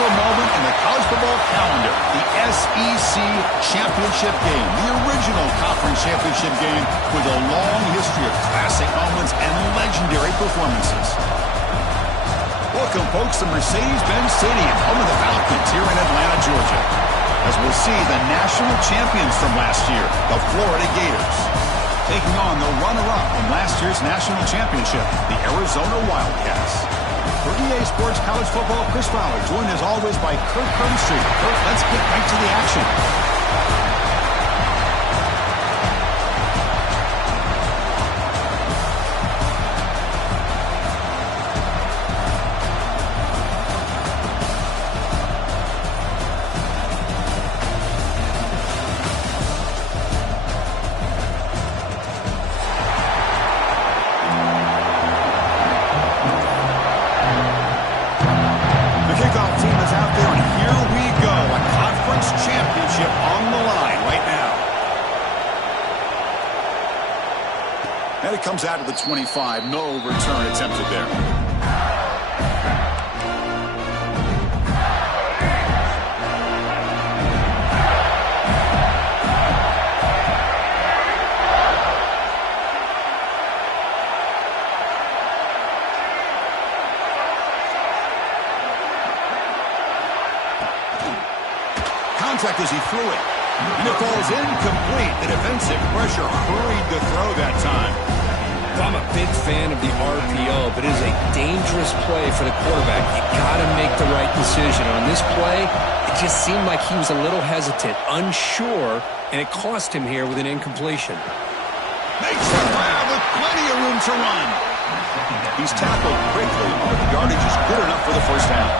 special moment in the college football calendar, the SEC Championship game, the original conference championship game with a long history of classic moments and legendary performances. Welcome, folks, to Mercedes-Benz Stadium, home of the Falcons here in Atlanta, Georgia, as we'll see the national champions from last year, the Florida Gators, taking on the runner-up from last year's national championship, the Arizona Wildcats. For EA Sports College Football, Chris Fowler, joined as always by Kirk Street. Kirk, let's get right to the action. And it comes out of the 25. No return attempted there. Contact as he threw it. And it falls incomplete. The defensive pressure hurried the throw that time. I'm a big fan of the RPO, but it is a dangerous play for the quarterback. You got to make the right decision. On this play, it just seemed like he was a little hesitant, unsure, and it cost him here with an incompletion. Makes the grab with plenty of room to run. He's tackled quickly. The yardage is good enough for the first down.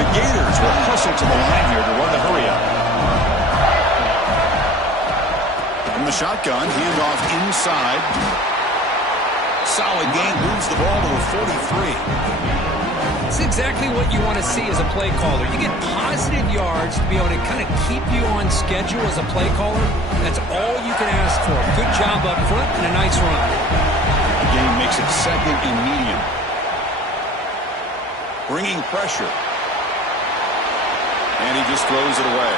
The Gators will hustle to the line here to run the hurry-up. From the shotgun, handoff inside. Solid gain, moves the ball to the 43. It's exactly what you want to see as a play caller. You get positive yards to be able to kind of keep you on schedule as a play caller. That's all you can ask for. Good job up front and a nice run. The game makes it second and medium. Bringing pressure. And he just throws it away.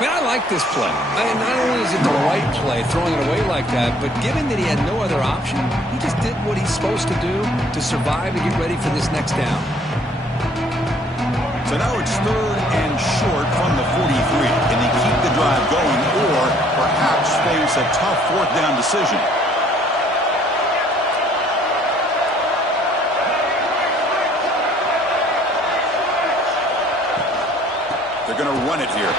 Man, I like this play. Not only is it the right play, throwing it away like that, but given that he had no other option, he just did what he's supposed to do to survive and get ready for this next down. So now it's third and short from the 43. Can he keep the drive going or perhaps face a tough fourth down decision? They're going to run it here.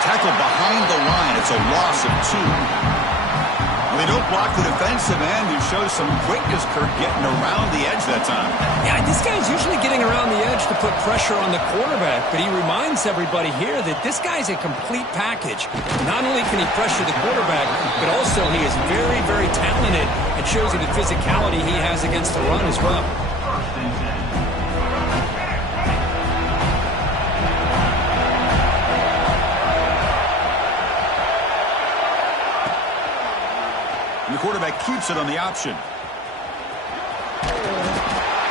Tackled behind the line. It's a loss of 2. Well, they don't block the defensive end, who shows some quickness, Kirk, getting around the edge that time. Yeah, this guy's usually getting around the edge to put pressure on the quarterback, but he reminds everybody here that this guy's a complete package. Not only can he pressure the quarterback, but also he is very, very talented and shows you the physicality he has against the run as well. And the quarterback keeps it on the option.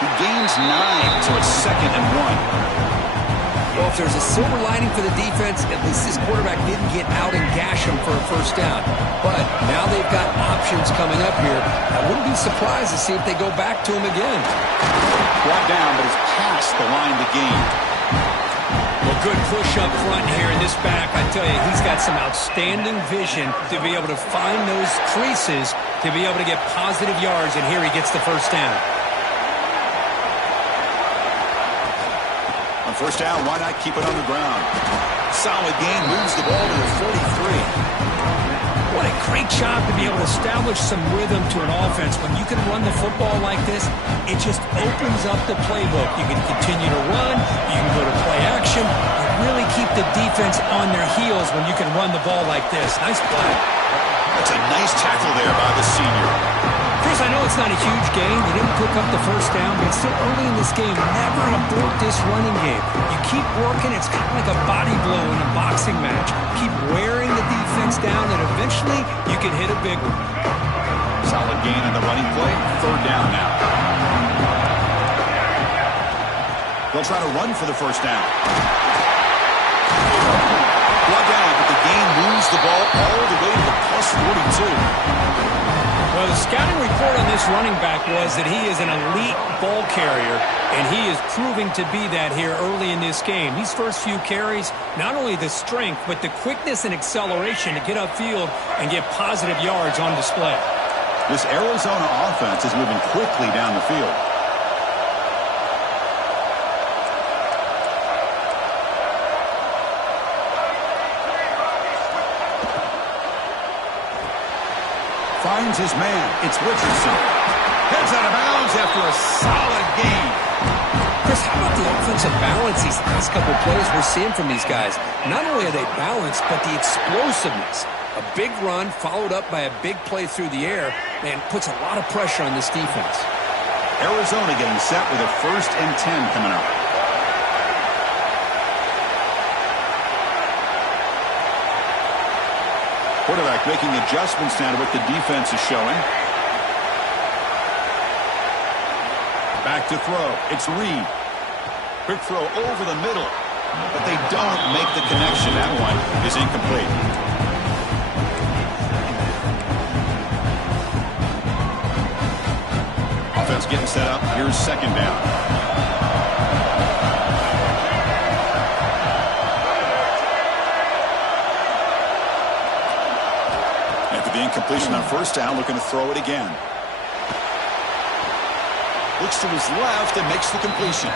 He gains 9, so it's second and 1. Well, if there's a silver lining for the defense, at least this quarterback didn't get out and gash him for a first down. But now they've got options coming up here. I wouldn't be surprised to see if they go back to him again. Brought down, but it's past the line to gain. Well, good push up front here in this back. I tell you, he's got some outstanding vision to be able to find those creases, to be able to get positive yards, and here he gets the first down. On first down, why not keep it on the ground? Solid gain, moves the ball to the 43. What a great job to be able to establish some rhythm to an offense. When you can run the football like this, it just opens up the playbook. You can continue to run. You can go to play action. You really keep the defense on their heels when you can run the ball like this. Nice play. That's a nice tackle there by the senior. Chris, I know it's not a huge gain. They didn't pick up the first down, but it's still early in this game. Never abort this running game. You keep working. It's kind of like a body blow in a boxing match. Keep wearing the defense down, and eventually you can hit a big one. Solid gain on the running play. Third down now. They'll try to run for the first down. Brought down, but the gain moves the ball all the way to the +42. Well, the scouting report on this running back was that he is an elite ball carrier, and he is proving to be that here early in this game. These first few carries, not only the strength, but the quickness and acceleration to get upfield and get positive yards on display. This Arizona offense is moving quickly down the field. Finds his man. It's Richardson. Heads out of bounds after a solid gain. Chris, how about the offensive balance these last couple of plays we're seeing from these guys? Not only are they balanced, but the explosiveness. A big run followed up by a big play through the air, and puts a lot of pressure on this defense. Arizona getting set with a 1st and 10 coming up. Quarterback making adjustments now to what the defense is showing. Back to throw. It's Reed. Quick throw over the middle. But they don't make the connection. That one is incomplete. Offense getting set up. Here's 2nd down. After the incompletion on 1st down, looking to throw it again. Looks to his left and makes the completion.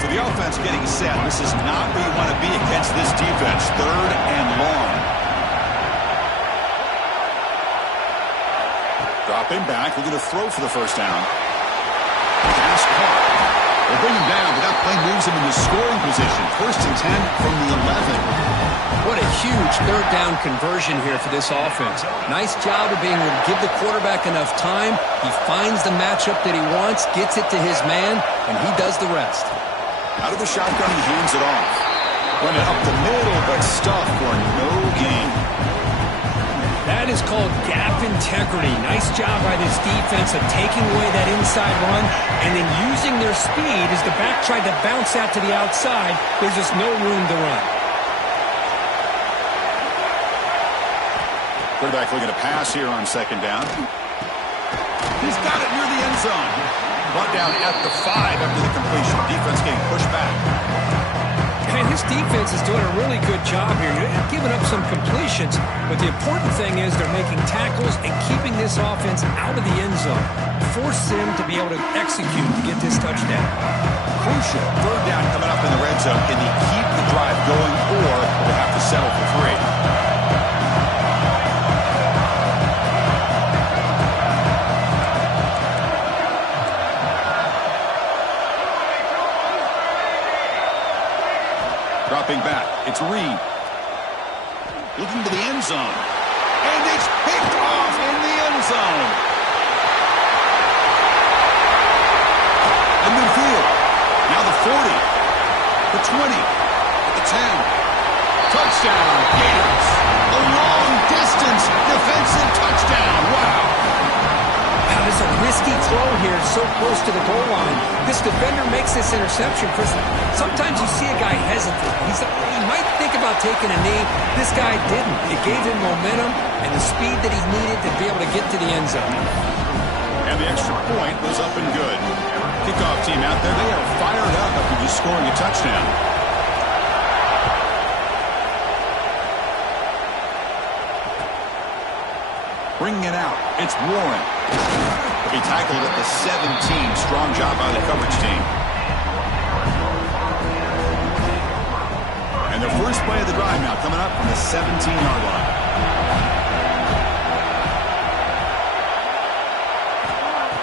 So the offense getting set. This is not where you want to be against this defense. 3rd and long. Dropping back, looking to throw for the 1st down. Pass caught. They'll bring him down, but that play moves him into scoring position. 1st and 10 from the 11. What a huge 3rd down conversion here for this offense. Nice job of being able to give the quarterback enough time. He finds the matchup that he wants, gets it to his man, and he does the rest. Out of the shotgun, he hands it off. Running up the middle, but stuffed for no gain. That is called gap integrity. Nice job by this defense of taking away that inside run and then using their speed as the back tried to bounce out to the outside. There's just no room to run. Quarterback looking to pass here on 2nd down. He's got it near the end zone. Brought down at the 5 after the completion. Defense getting pushed back. And his defense is doing a really good job here. They're giving up some completions, but the important thing is they're making tackles and keeping this offense out of the end zone. Force them to be able to execute to get this touchdown. Crucial 3rd down coming up in the red zone. Can they keep the drive going, or will have to settle for 3? Dropping back, it's Reed. Looking to the end zone. And it's picked off in the end zone. In midfield. Now the 40. The 20. The 10. Touchdown, Gators. A long distance defensive touchdown. Wow. Wow, there's a risky throw here so close to the goal line. This defender makes this interception. Chris, sometimes you see a guy hesitate. He might think about taking a knee. This guy didn't. It gave him momentum and the speed that he needed to be able to get to the end zone. And the extra point was up and good. Kickoff team out there, they are fired up after just scoring a touchdown. Bringing it out, it's Warren. He'll be tackled at the 17. Strong job by the coverage team. And the first play of the drive now coming up from the 17-yard line.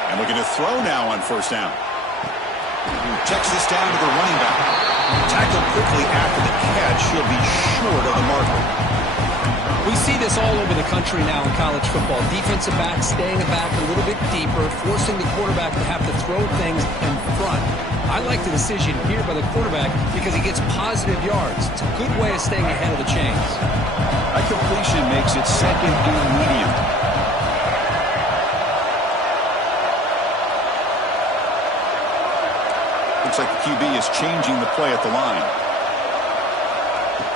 And looking to throw now on 1st down. Checks this down to the running back. Tackled quickly after the catch. He'll be short of the marker. We see this all over the country now in college football. Defensive backs staying back a little bit deeper, forcing the quarterback to have to throw things in front. I I like the decision here by the quarterback because he gets positive yards. It's a good way of staying ahead of the chains. A completion makes it second and medium. Looks like the QB is changing the play at the line.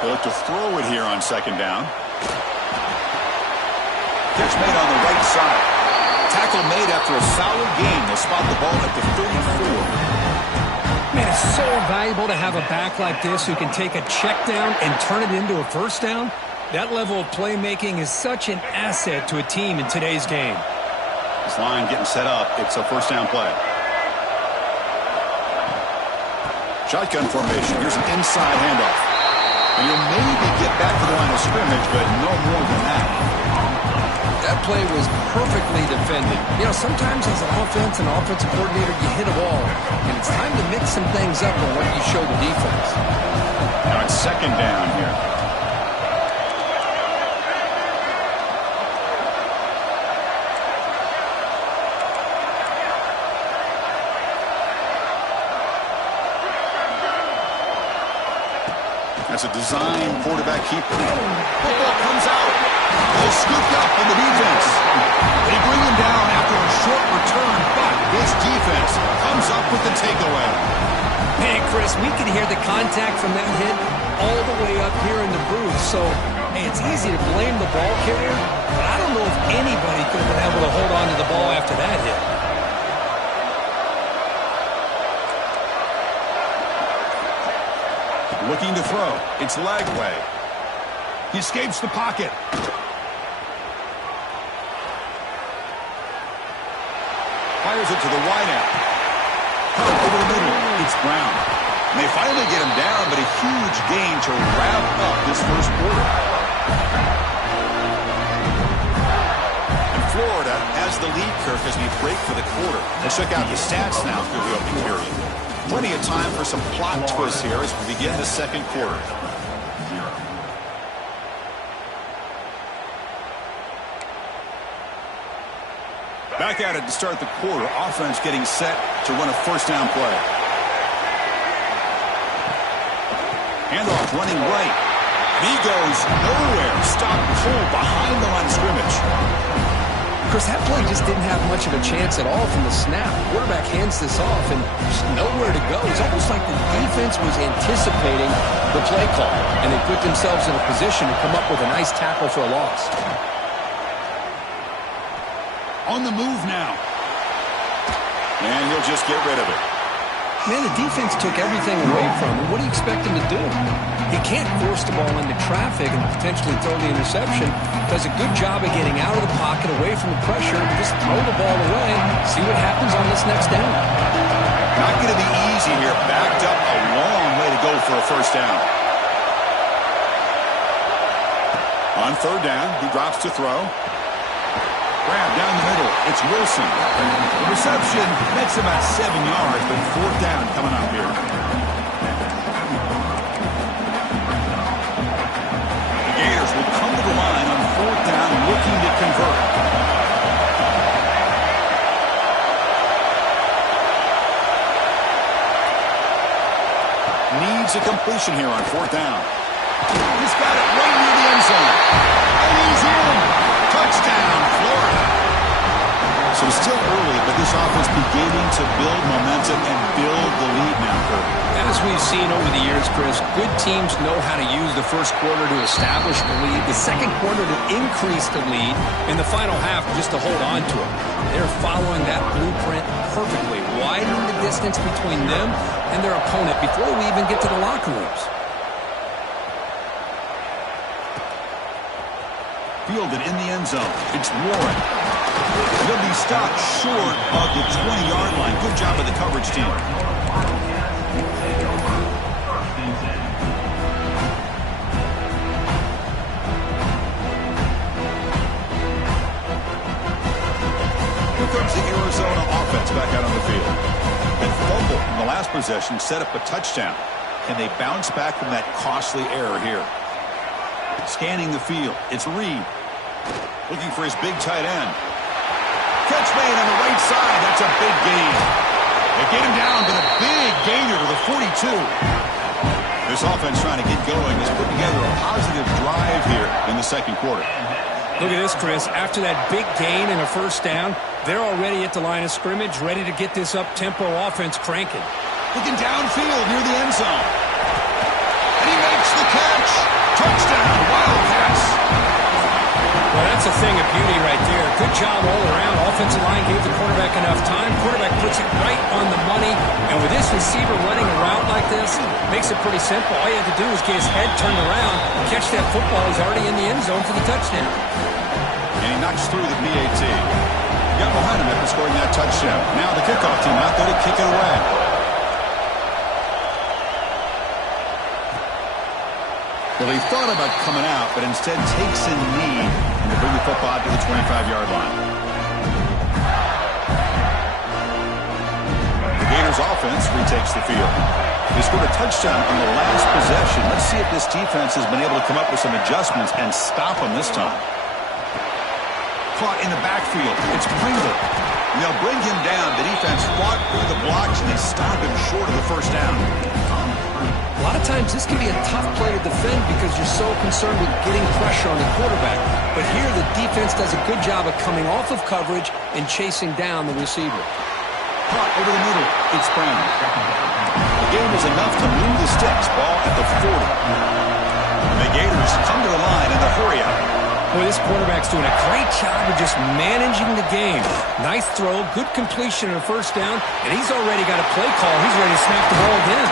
They'll look to throw it here on second down. Catch made on the right side. Tackle made after a solid gain. They'll spot the ball at the 34. Man, it's so valuable to have a back like this who can take a check down and turn it into a first down. That level of playmaking is such an asset to a team in today's game. This line getting set up. It's a first down play. Shotgun formation. Here's an inside handoff. And he'll maybe get back to the line of scrimmage, but no more than that. That play was perfectly defended. You know, sometimes as an offensive coordinator, you hit a wall, and it's time to mix some things up on what you show the defense. Now it's second down here. That's a design quarterback keeper. Football comes out. They're scooped up in the defense. They bring him down after a short return, but his defense comes up with the takeaway. Hey, Chris, we can hear the contact from that hit all the way up here in the booth. So, hey, it's easy to blame the ball carrier, but I don't know if anybody could have been able to hold on to the ball after that hit. Looking to throw. It's leg way. He escapes the pocket. Fires it to the wideout. Caught over the middle. It's Brown. And they finally get him down, but a huge gain to wrap up this first quarter. And Florida has the lead, Kirk, as we break for the quarter. Let's check out the stats now through the opening period. Plenty of time for some plot twists here as we begin the second quarter. Back at it to start the quarter. Offense getting set to run a first down play. Handoff running right. And he goes nowhere. Stop pull behind the line of scrimmage. Chris, that play just didn't have much of a chance at all from the snap. Quarterback hands this off and just nowhere to go. It's almost like the defense was anticipating the play call, and they put themselves in a position to come up with a nice tackle for a loss. On the move now. And he'll just get rid of it. Man, the defense took everything away from him. What do you expect him to do? He can't force the ball into traffic and potentially throw the interception. Does a good job of getting out of the pocket, away from the pressure, and just throw the ball away. See what happens on this next down. Not going to be easy here. Backed up a long way to go for a first down. On third down, he drops to throw. Grab down the middle. It's Wilson. The reception makes about 7 yards, but fourth down coming up here. The Gators will come to the line on fourth down, looking to convert. Needs a completion here on fourth down. He's got it right near the end zone. And he's in. Touchdown, Florida. So it's still early, but this offense beginning to build momentum and build the lead now, Kirk. As we've seen over the years, Chris, good teams know how to use the first quarter to establish the lead, the second quarter to increase the lead, and the final half just to hold on to it. They're following that blueprint perfectly, widening the distance between them and their opponent before we even get to the locker rooms. Fielded in the end zone. It's Warren. He'll be stopped short of the 20-yard line. Good job of the coverage team. Here comes the Arizona offense back out on the field. And fumble from the last possession set up a touchdown. Can they bounce back from that costly error here? Scanning the field. It's Reed. Looking for his big tight end. Catch made on the right side. That's a big gain. They get him down, but a big gain 42. This offense trying to get going is putting together a positive drive here in the second quarter. Look at this, Chris. After that big gain and a first down, they're already at the line of scrimmage, ready to get this up-tempo offense cranking. Looking downfield near the end zone. And he makes the catch. Touchdown, Wildcats. Well, that's a thing of beauty right there. Good job all around. Offensive line gave the quarterback enough time. Quarterback puts it right on the money. And with this receiver running a route like this, makes it pretty simple. All you have to do is get his head turned around, catch that football. He's already in the end zone for the touchdown. And he knocks through the PAT. Got behind him after scoring that touchdown. Now the kickoff team out there to kick it away. Well, he thought about coming out, but instead takes a knee to bring the football to the 25-yard line. The Gators offense retakes the field. They scored a touchdown on the last possession. Let's see if this defense has been able to come up with some adjustments and stop them this time. Caught in the backfield. It's Pringle. They'll bring him down. The defense fought through the blocks, and they stop him short of the first down. A lot of times this can be a tough play to defend because you're so concerned with getting pressure on the quarterback. But here the defense does a good job of coming off of coverage and chasing down the receiver. Caught over the middle. It's Brown. The game is enough to move the sticks. Ball at the 40. The Gators come to the line in the hurry up. Boy, this quarterback's doing a great job of just managing the game. Nice throw, good completion on a first down, and he's already got a play call. He's ready to snap the ball again.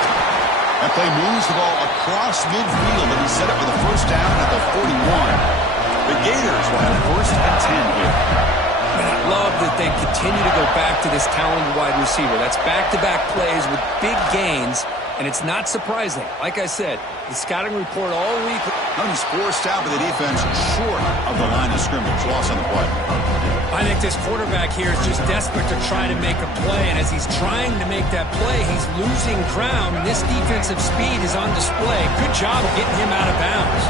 That play moves the ball across midfield, and he's set up with a first down at the 41. The Gators will have first and 10 here. And I love that they continue to go back to this talented wide receiver. That's back-to-back plays with big gains, and it's not surprising. Like I said, the scouting report all week. He's forced out by the defense short of the line of scrimmage. Loss on the play. I think this quarterback here is just desperate to try to make a play, and as he's trying to make that play, he's losing ground, and this defensive speed is on display. Good job of getting him out of bounds.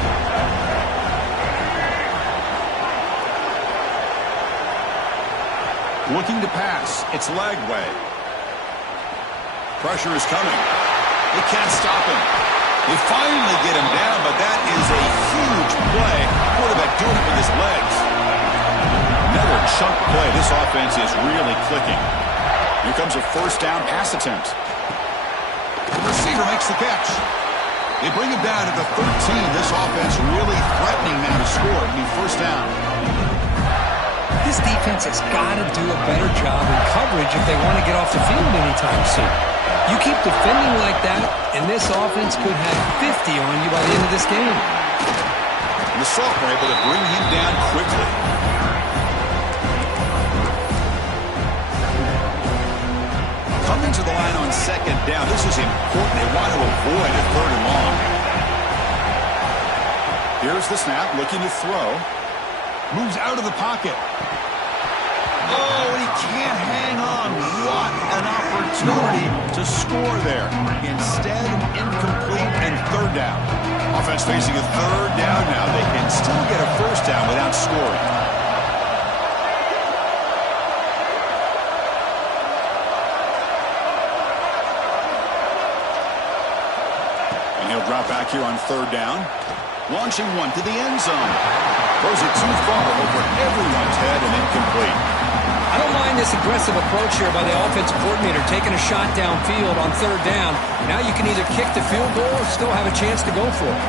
Looking to pass. It's Lagway. Pressure is coming. They can't stop him. They finally get him down, but that is a huge play. Quarterback doing it with his legs. Another chunk play. This offense is really clicking. Here comes a first down pass attempt. The receiver makes the catch. They bring him down at the 13. This offense really threatening now to score. It'll be first down. This defense has got to do a better job in coverage if they want to get off the field anytime soon. You keep defending like that, and this offense could have 50 on you by the end of this game. The sophomore able to bring him down quickly. Coming to the line on second down. This is important. They want to avoid a third and long. Here's the snap, looking to throw. Moves out of the pocket. Oh, and he can't hang on. What an opportunity to score there. Instead, incomplete and third down. Offense facing a third down now. They can still get a first down without scoring. And he'll drop back here on third down. Launching one to the end zone. Throws it too far over everyone's head and incomplete. I don't mind this aggressive approach here by the offensive coordinator, taking a shot downfield on third down. Now you can either kick the field goal or still have a chance to go for it.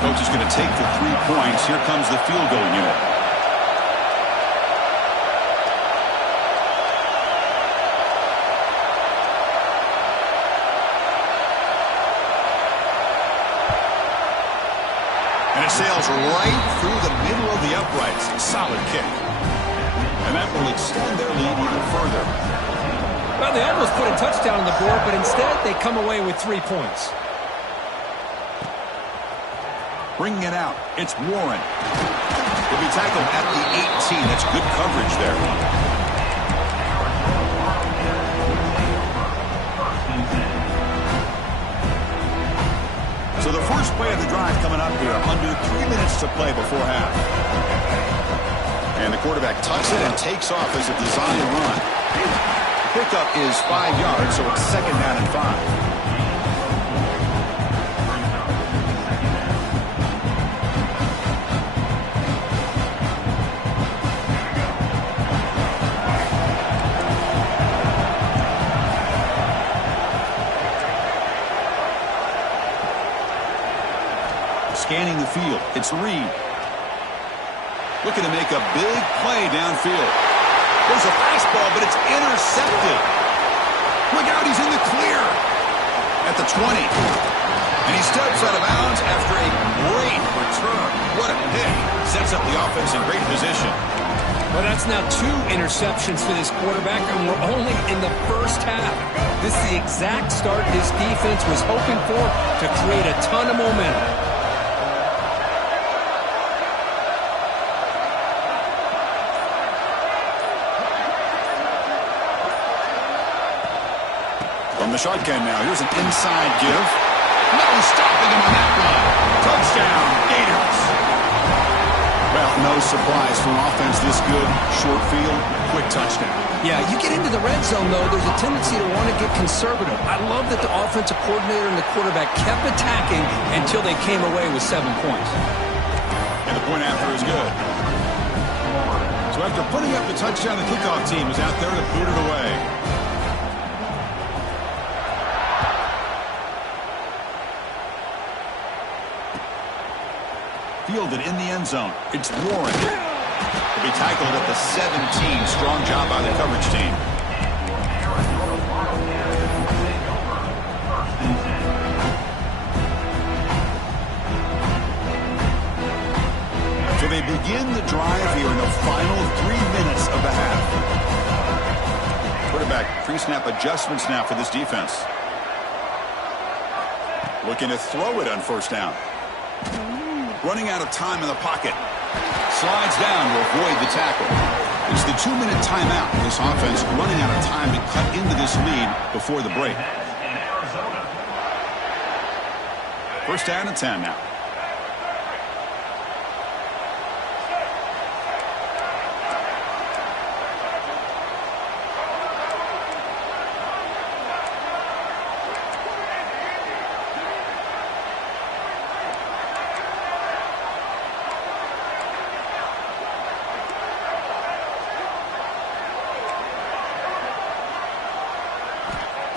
Coach is going to take the 3 points. Here comes the field goal unit. And it sails right through the middle of the uprights. Solid kick. And that will extend their lead even further. Well, they almost put a touchdown on the board, but instead they come away with 3 points. Bringing it out. It's Warren. He'll be tackled at the 18. That's good coverage there. So the first play of the drive coming up here, under 3 minutes to play before half. And the quarterback tucks it and takes off as a design run. pickup is 5 yards, so it's second down and 5. Scanning the field, it's Reed. Looking to make a big play downfield. There's a fastball, but it's intercepted. Look out, he's in the clear. At the 20. And he steps out of bounds after a great return. What a pick. Sets up the offense in great position. Well, that's now 2 interceptions for this quarterback, and we're only in the first half. This is the exact start this defense was hoping for to create a ton of momentum. From the shotgun now, here's an inside give. No stopping him on that one. Touchdown, Gators. Well, no surprise from offense this good. Short field, quick touchdown. Yeah, you get into the red zone, though, there's a tendency to want to get conservative. I love that the offensive coordinator and the quarterback kept attacking until they came away with 7 points. And the point after is good. So after putting up the touchdown, the kickoff team is out there to boot it away. Fielded in the end zone. It's Warren. He'll be tackled at the 17. Strong job by the coverage team. So they begin the drive here in the final 3 minutes of the half. Quarterback pre-snap adjustments now for this defense. Looking to throw it on first down. Running out of time in the pocket. Slides down to avoid the tackle. It's the 2-minute timeout. This offense running out of time to cut into this lead before the break. First down and 10 now.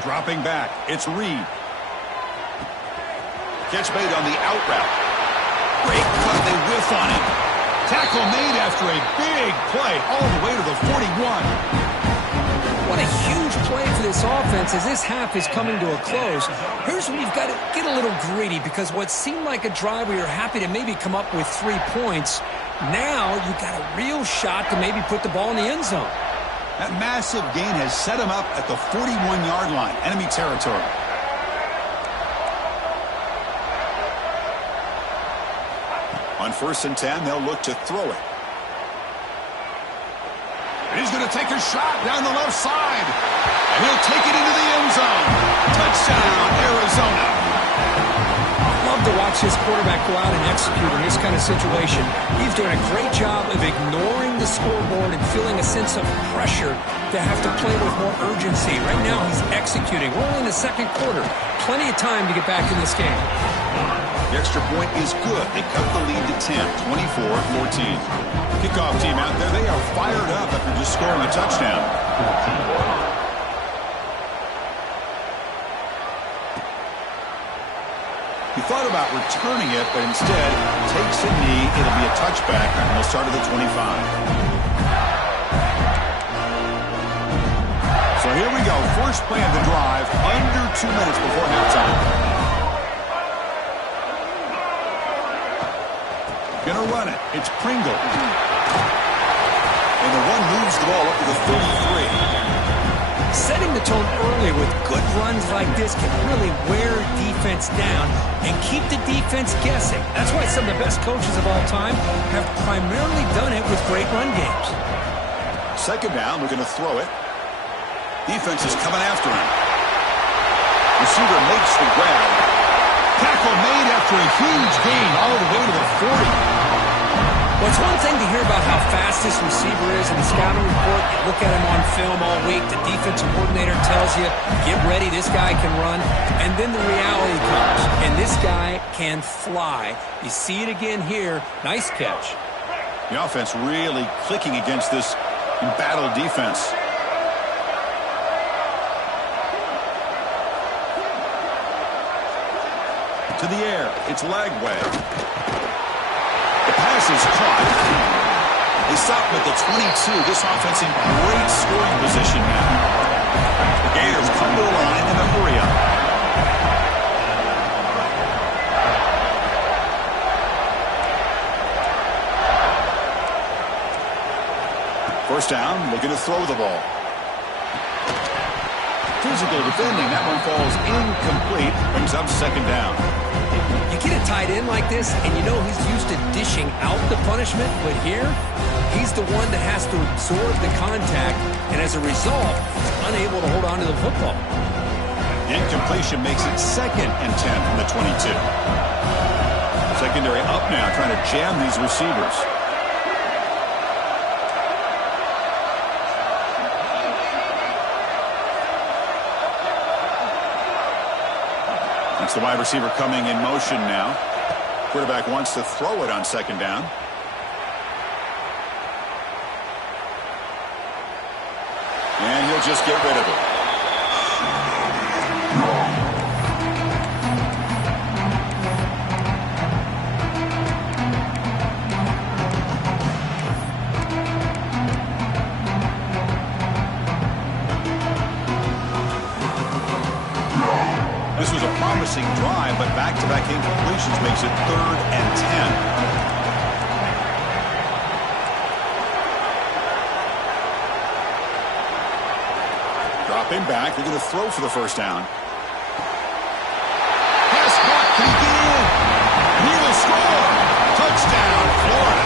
Dropping back, it's Reed. Catch made on the out route. Great cut, they whiff on it. Tackle made after a big play all the way to the 41. What a huge play for this offense as this half is coming to a close. Here's when you've got to get a little greedy, because what seemed like a drive where you're happy to maybe come up with 3 points, now you've got a real shot to maybe put the ball in the end zone. That massive gain has set him up at the 41-yard line, enemy territory. On first and 10, they'll look to throw it. And he's going to take a shot down the left side. And he'll take it into the end zone. Touchdown, Arizona. Love to watch this quarterback go out and execute in this kind of situation. He's doing a great job of ignoring the scoreboard and feeling a sense of pressure to have to play with more urgency. Right now, he's executing. We're only in the second quarter. Plenty of time to get back in this game. The extra point is good. They cut the lead to 10, 24-14. Kickoff team out there, they are fired up after just scoring a touchdown. He thought about returning it, but instead takes a knee. It'll be a touchback, and they'll start at the 25. So here we go. First play of the drive, under 2 minutes before halftime. Gonna run it. It's Pringle. And the one moves the ball up to the 33. Setting the tone early with good runs like this can really wear defense down and keep the defense guessing. That's why some of the best coaches of all time have primarily done it with great run games. Second down, we're going to throw it. Defense is coming after him. Receiver makes the grab. Tackle made after a huge gain all the way to the 40. Well, it's one thing to hear about how fast this receiver is in the scouting report. You look at him on film all week. The defensive coordinator tells you, get ready, this guy can run. And then the reality comes, and this guy can fly. You see it again here. Nice catch. The offense really clicking against this embattled defense. To the air. It's Lagway. The pass is caught. They stop him at the 22. This offense in great scoring position now. The Gators come to the line in a hurry up. First down, looking to throw the ball. Physical defending. That one falls incomplete. Brings up second down. You get a tight end like this, and you know he's used to dishing out the punishment, but here, he's the one that has to absorb the contact, and as a result, he's unable to hold on to the football. The incompletion makes it 2nd and 10 from the 22. Secondary up now, trying to jam these receivers. It's the wide receiver coming in motion now. Quarterback wants to throw it on second down. And he'll just get rid of it. This was a promising drive, but back-to-back incompletions makes it 3rd and 10. Dropping back, they're going to throw for the first down. Pass caught, can he get in? He will score! Touchdown, Florida!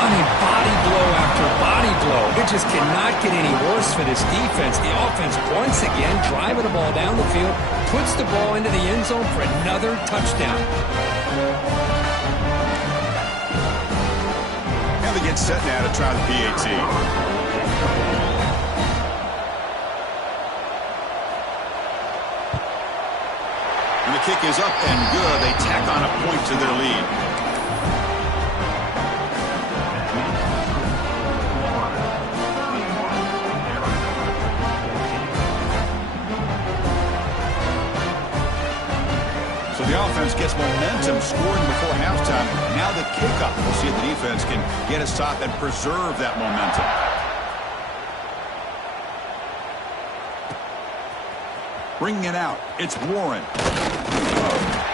I mean, body blow after body blow. It just cannot get any worse for this defense. The offense, once again, driving the ball down the field, puts the ball into the end zone for another touchdown. Now they get set now to try the PAT. And the kick is up and good. They tack on a point to their lead. The offense gets momentum scoring before halftime. Now the kickoff. We'll see if the defense can get a stop and preserve that momentum. Bringing it out. It's Warren.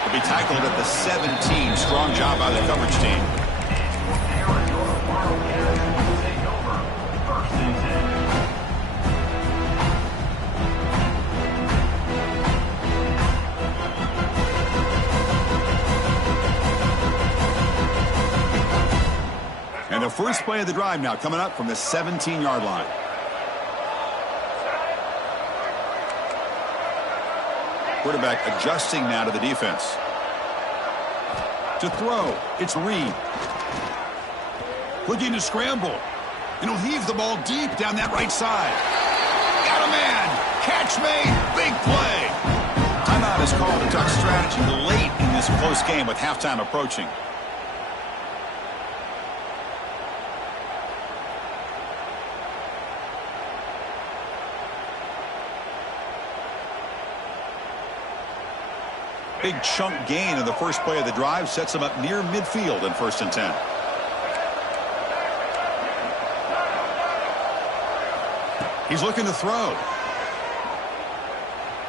He'll be tackled at the 17. Strong job by the coverage team. And the first play of the drive now coming up from the 17-yard line. Quarterback adjusting now to the defense. To throw, it's Reed. Looking to scramble. And he'll heave the ball deep down that right side. Got a man. Catch made. Big play. Timeout is called to talk strategy late in this close game with halftime approaching. Big chunk gain in the first play of the drive sets him up near midfield in 1st and 10. He's looking to throw.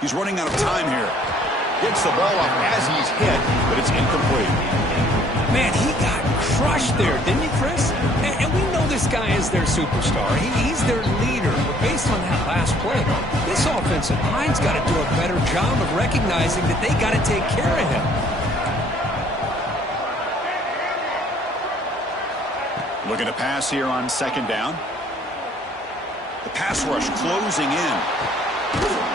He's running out of time here. Gets the ball off as he's hit, but it's incomplete. Man, he got crushed there, didn't you, Chris? And we know this guy is their superstar. He's their leader. But based on that last play, this offensive line's got to do a better job of recognizing that they got to take care of him. Looking to pass here on second down. The pass rush closing in.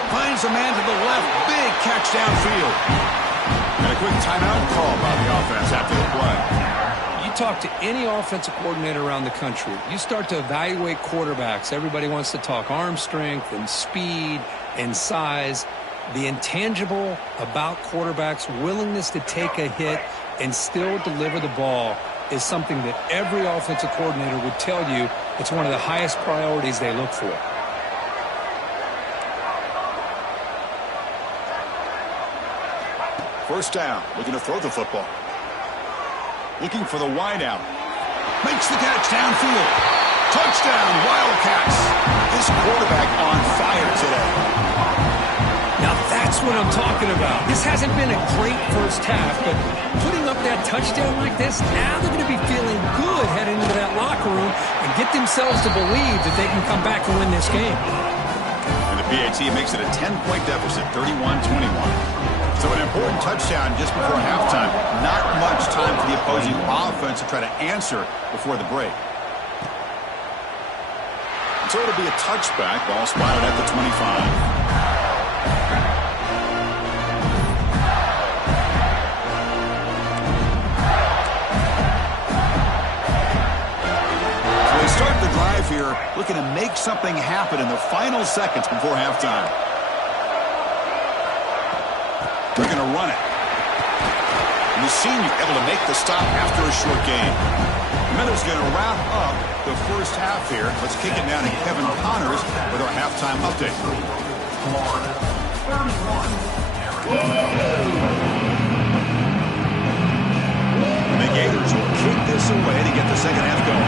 Finds a man to the left. Big catch downfield. And a quick timeout call by the offense after the play. You talk to any offensive coordinator around the country, you start to evaluate quarterbacks. Everybody wants to talk arm strength and speed and size. The intangible about quarterbacks' willingness to take a hit and still deliver the ball is something that every offensive coordinator would tell you it's one of the highest priorities they look for. First down, looking to throw the football. Looking for the wide out. Makes the catch downfield. Touchdown, Wildcats. This quarterback on fire today. Now that's what I'm talking about. This hasn't been a great first half, but putting up that touchdown like this, now they're going to be feeling good heading into that locker room and get themselves to believe that they can come back and win this game. And the PAT makes it a 10-point deficit, 31-21. So an important touchdown just before halftime. Not much time for the opposing offense to try to answer before the break. So it'll be a touchback. Ball spotted at the 25. Start the drive here, looking to make something happen in the final seconds before halftime. They're going to run it. And the senior able to make the stop after a short game. Miller's going to wrap up the first half here. Let's kick it down to Kevin Connors with our halftime update. The Gators will kick this away to get the second half going.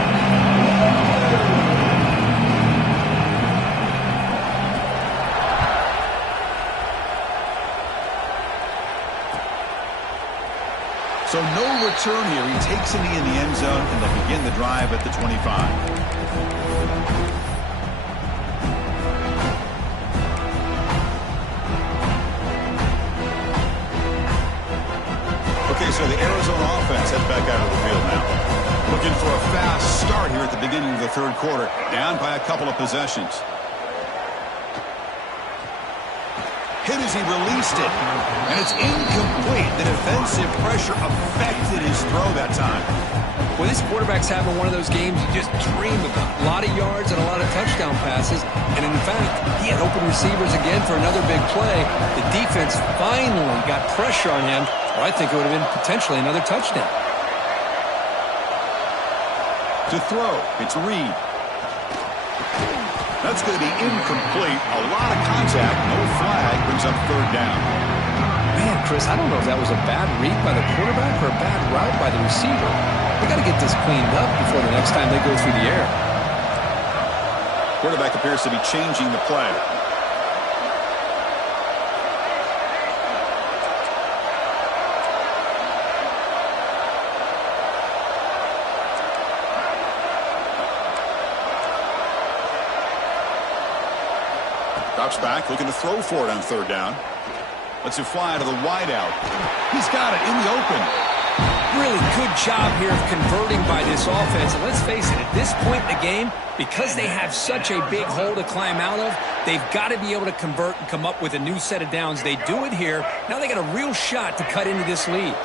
So no return here. He takes it in the end zone, and they'll begin the drive at the 25. Okay, so the Arizona offense heads back out of the field now. Looking for a fast start here at the beginning of the third quarter. Down by a couple of possessions. Hit as he released it. And it's incomplete. The defensive pressure affected his throw that time. Well, this quarterback's having one of those games you just dream about. A lot of yards and a lot of touchdown passes. And in fact, he had open receivers again for another big play. The defense finally got pressure on him, or I think it would have been potentially another touchdown. To throw, it's Reed. That's going to be incomplete. A lot of contact, no flag, brings up third down. Man, Chris, I don't know if that was a bad read by the quarterback or a bad route by the receiver. They got to get this cleaned up before the next time they go through the air. Quarterback appears to be changing the play. Drops back, looking to throw for it on third down. Lets it fly to the wideout. He's got it in the open. Really good job here of converting by this offense. And let's face it, at this point in the game, because they have such a big hole to climb out of, they've got to be able to convert and come up with a new set of downs. They do it here. Now they got a real shot to cut into this lead.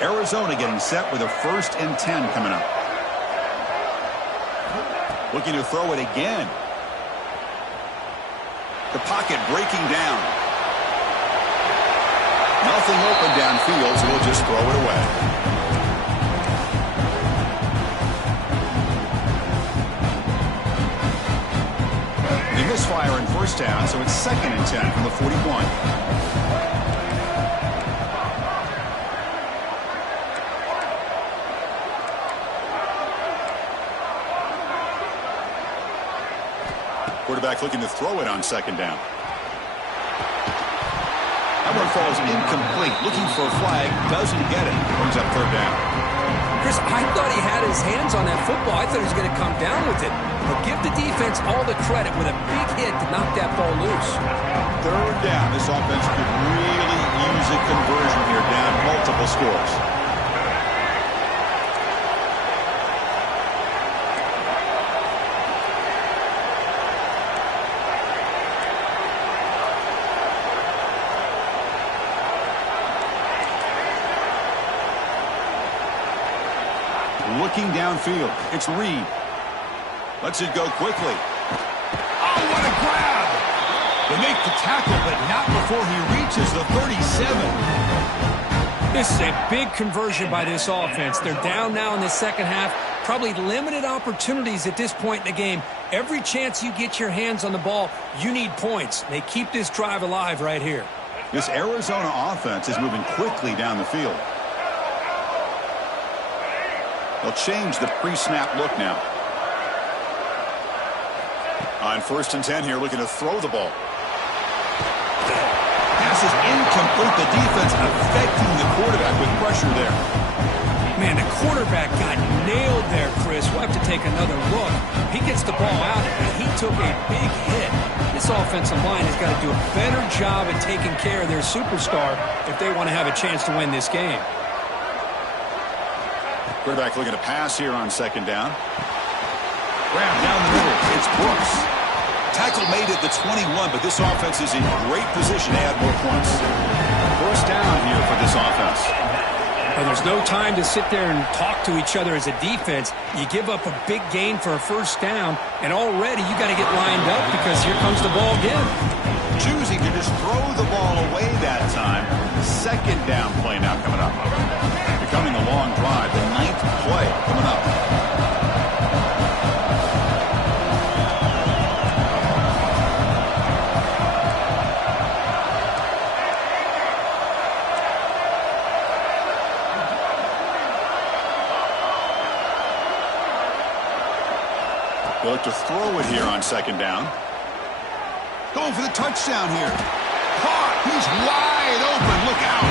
Arizona getting set with a 1st and 10 coming up. Looking to throw it again. The pocket breaking down. Nothing open downfield, so we'll just throw it away. They misfire in first down, so it's 2nd and 10 from the 41. Quarterback looking to throw it on 2nd down. That one falls incomplete. Looking for a flag. Doesn't get it. Brings up third down. Chris, I thought he had his hands on that football. I thought he was going to come down with it. But give the defense all the credit with a big hit to knock that ball loose. Third down. This offense could really use a conversion here, down multiple scores. looking downfield. It's Reed. Lets it go quickly. Oh, what a grab! They make the tackle, but not before he reaches the 37. This is a big conversion by this offense. They're down now in the second half. Probably limited opportunities at this point in the game. Every chance you get your hands on the ball, you need points. They keep this drive alive right here. This Arizona offense is moving quickly down the field. They'll change the pre-snap look now. On 1st and 10 here, looking to throw the ball. Pass is incomplete. The defense affecting the quarterback with pressure there. Man, the quarterback got nailed there, Chris. We'll have to take another look. He gets the ball out, and he took a big hit. This offensive line has got to do a better job at taking care of their superstar if they want to have a chance to win this game. Quarterback looking to pass here on 2nd down. Grab down the middle. It's Brooks. Tackle made at the 21, but this offense is in great position to add more points. 1st down here for this offense. Well, there's no time to sit there and talk to each other as a defense. You give up a big gain for a 1st down, and already you got to get lined up because here comes the ball again. Choosing to just throw the ball away that time. 2nd down play now coming up. Becoming a long drive. The 9th play coming up. They look to throw it here on 2nd down. Going for the touchdown here. Caught. He's wide open. Look out.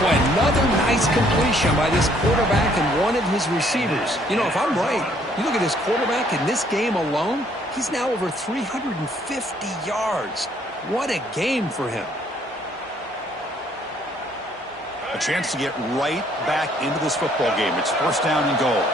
Boy, another nice completion by this quarterback and one of his receivers. You know, if I'm right, you look at this quarterback in this game alone, he's now over 350 yards. What a game for him. A chance to get right back into this football game. It's 1st down and goal.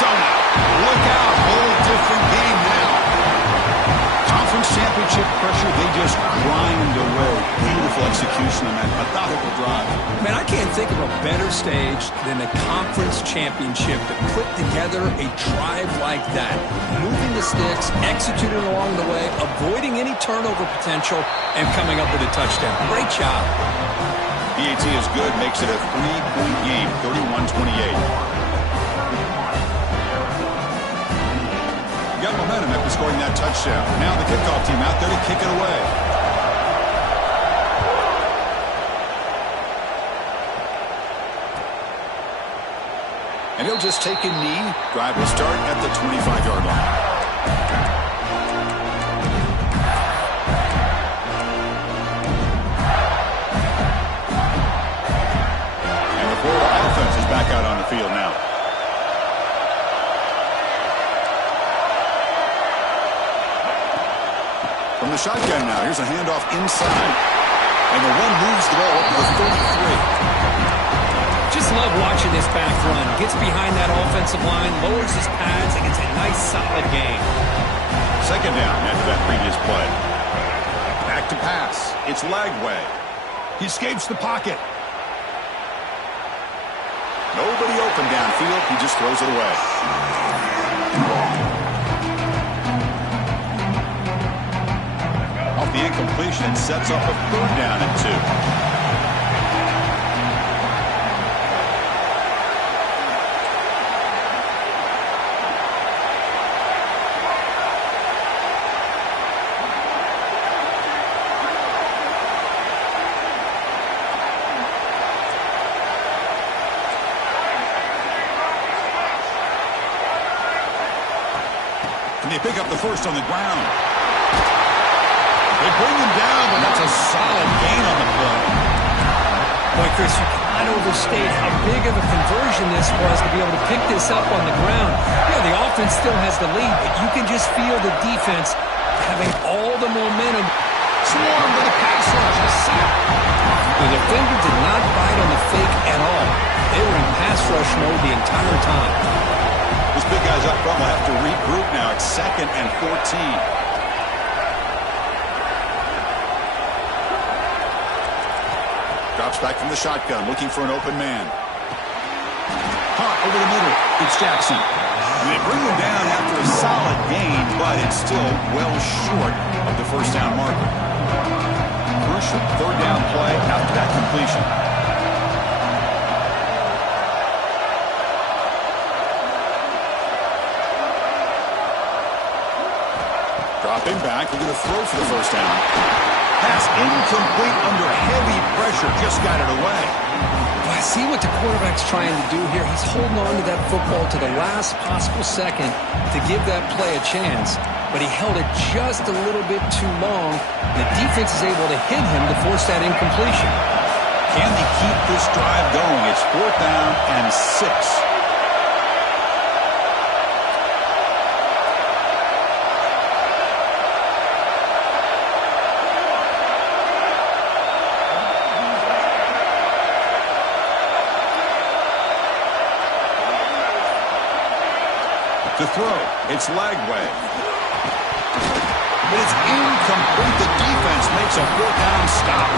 Look out, whole different game now. Conference championship pressure, they just grind away. Beautiful execution on that methodical drive. Man, I can't think of a better stage than the conference championship to put together a drive like that. Moving the sticks, executing along the way, avoiding any turnover potential, and coming up with a touchdown. Great job. PAT is good, makes it a 3-point game, 31-28. Got momentum after scoring that touchdown. Now the kickoff team out there to kick it away. And he'll just take a knee. Drive will start at the 25-yard line. And the Florida offense is back out on the field now. From the shotgun now, here's a handoff inside. And the one moves the ball up to the 33. Just love watching this back run. Gets behind that offensive line, lowers his pads, and gets a nice solid gain. 2nd down after that previous play. Back to pass. It's Lagway. He escapes the pocket. Nobody open downfield. He just throws it away. The incompletion sets up a 3rd down and 2. And they pick up the 1st on the ground. They bring him down, but that's a solid gain on the play. Boy, Chris, you cannot overstate how big of a conversion this was to be able to pick this up on the ground. Yeah, the offense still has the lead, but you can just feel the defense having all the momentum. Swarm with a pass rush, a sack. The defender did not bite on the fake at all. They were in pass rush mode the entire time. These big guys up front will have to regroup now. It's 2nd and 14. Drops back from the shotgun, looking for an open man. Caught over the middle. It's Jackson. They bring him down after a solid gain, but it's still well short of the first down marker. Crucial third down play after that completion. Dropping back, we're going to throw for the first down. Pass incomplete under heavy pressure, just got it away. I see what the quarterback's trying to do here. He's holding on to that football to the last possible second to give that play a chance. But he held it just a little bit too long. The defense is able to hit him to force that incompletion. Can they keep this drive going? It's 4th down and 6. To throw, it's Lagway. But it's incomplete. The defense makes a 4th down stop.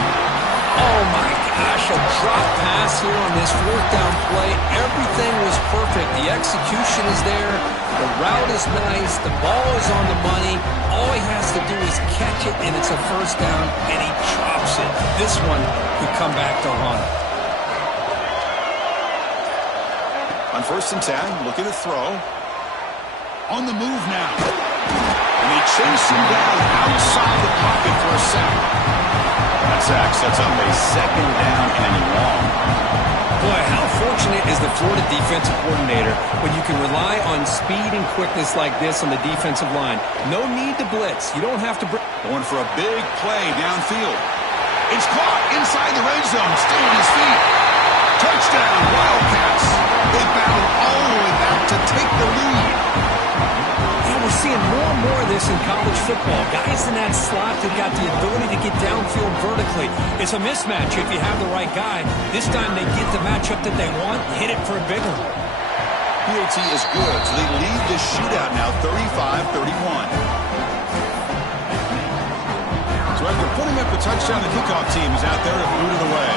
Oh my gosh, a drop pass here on this 4th down play. Everything was perfect. The execution is there. The route is nice. The ball is on the money. All he has to do is catch it, and it's a first down, and he chops it. This one could come back to haunt him. On 1st and 10, looking to throw. On the move now. And they chase him down outside the pocket for a sack. That sack sets up a 2nd down and long. Boy, how fortunate is the Florida defensive coordinator when you can rely on speed and quickness like this on the defensive line. No need to blitz. You don't have to... Going for a big play downfield. It's caught inside the red zone. Stay on his feet. Touchdown, Wildcats. They battle all the way back to take the lead. We're seeing more and more of this in college football. Guys in that slot that got the ability to get downfield vertically. It's a mismatch if you have the right guy. This time they get the matchup that they want, hit it for a big one. PAT is good, so they lead the shootout now 35-31. So after putting up the touchdown, the kickoff team is out there to boot it away.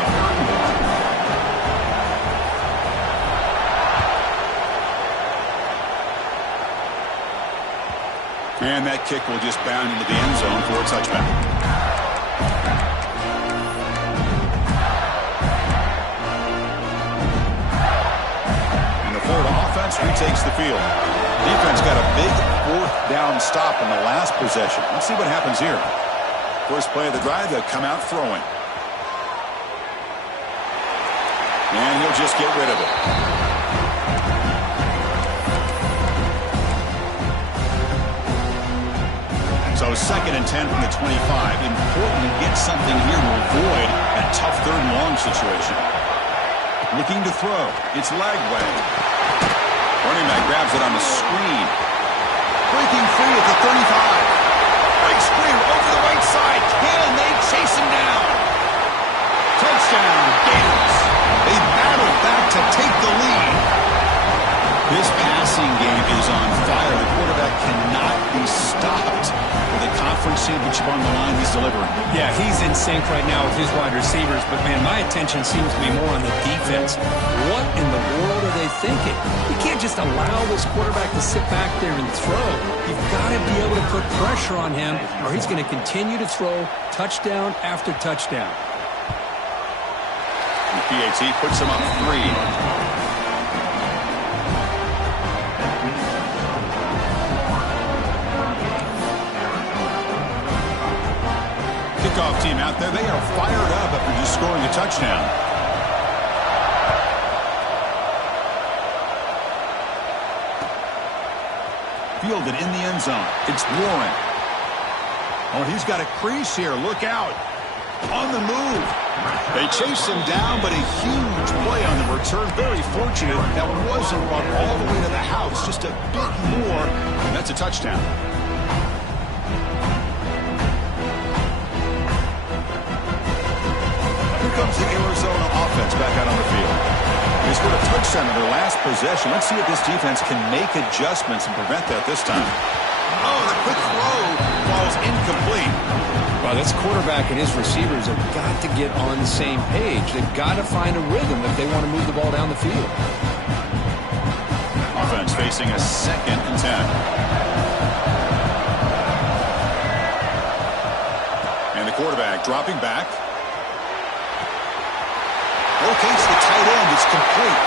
And that kick will just bound into the end zone for a touchback. And the Florida offense retakes the field. Defense got a big 4th down stop in the last possession. Let's see what happens here. First play of the drive, they'll come out throwing. And he'll just get rid of it. So 2nd and 10 from the 25. Important to get something here to avoid that tough 3rd and long situation. Looking to throw. It's Lagway. Running back grabs it on the screen. Breaking free at the 35. Breaks free over the right side. Can they chase him down? Touchdown, Gators. They battle back to take the lead. This passing game is on fire. The quarterback cannot be stopped. With a conference championship on the line, he's delivering. Yeah, he's in sync right now with his wide receivers, but man, my attention seems to be more on the defense. What in the world are they thinking? You can't just allow this quarterback to sit back there and throw. You've got to be able to put pressure on him, or he's going to continue to throw touchdown after touchdown. The PAT puts him up 3. Kickoff team out there. They are fired up after just scoring a touchdown. Fielded in the end zone. It's Warren. Oh, he's got a crease here. Look out. On the move. They chase him down, but a huge play on the return. Very fortunate that wasn't run all the way to the house. Just a bit more, and that's a touchdown. Comes the Arizona offense back out on the field. They scored a touchdown in their last possession. Let's see if this defense can make adjustments and prevent that this time. Oh, the quick throw falls incomplete. Well, this quarterback and his receivers have got to get on the same page. They've got to find a rhythm if they want to move the ball down the field. Offense facing a 2nd and 10. And the quarterback dropping back. Locates the tight end. It's complete.